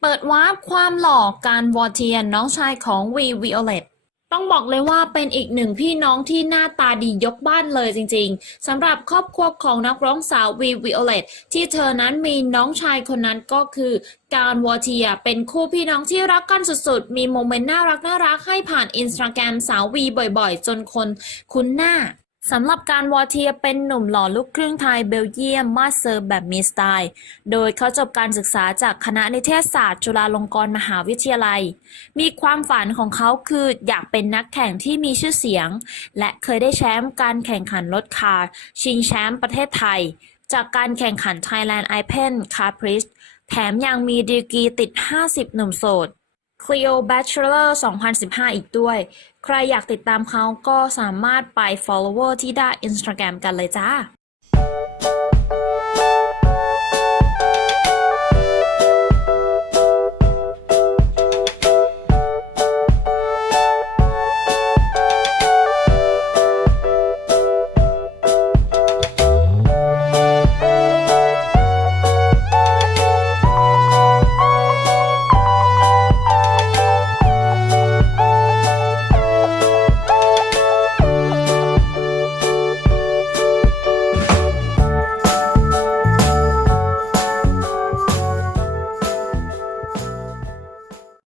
เปิดวาร์ปความหล่อการวอร์เทียนน้องชายของวีวิโอเลตต้องบอกเลยว่าเป็นอีกหนึ่งพี่น้องที่หน้าตาดียกบ้านเลยจริงๆสำหรับครอบครัวของนักร้องสาววีวิโอเลตที่เธอนั้นมีน้องชายคนนั้นก็คือการวอร์เทียเป็นคู่พี่น้องที่รักกันสุดๆ มีโมเมนต์น่ารักน่ารักให้ผ่านอินสตาแกรมสาววีบ่อยๆ จนคนคุ้นหน้า สำหรับการวอร์เทียเป็นหนุ่มหล่อลูกครึ่งไทยเบลเยียมมาสเซอร์แบบมีสไตล์ โดยเขาจบการศึกษาจากคณะนิเทศศาสตร์ จุฬาลงกรณ์มหาวิทยาลัย มีความฝันของเขาคืออยากเป็นนักแข่งที่มีชื่อเสียง และเคยได้แชมป์การแข่งขันรถคาร์ชิงแชมป์ประเทศไทย จากการแข่งขัน Thailand Open Car Prix แถมยังมีดีกรีติด 50 หนุ่มโสด c l e o Bachelor 2015 อีกด้วย ใครอยากติดตามเขาก็สามารถไป follower ที่ด้า Instagram กันเลยจ้า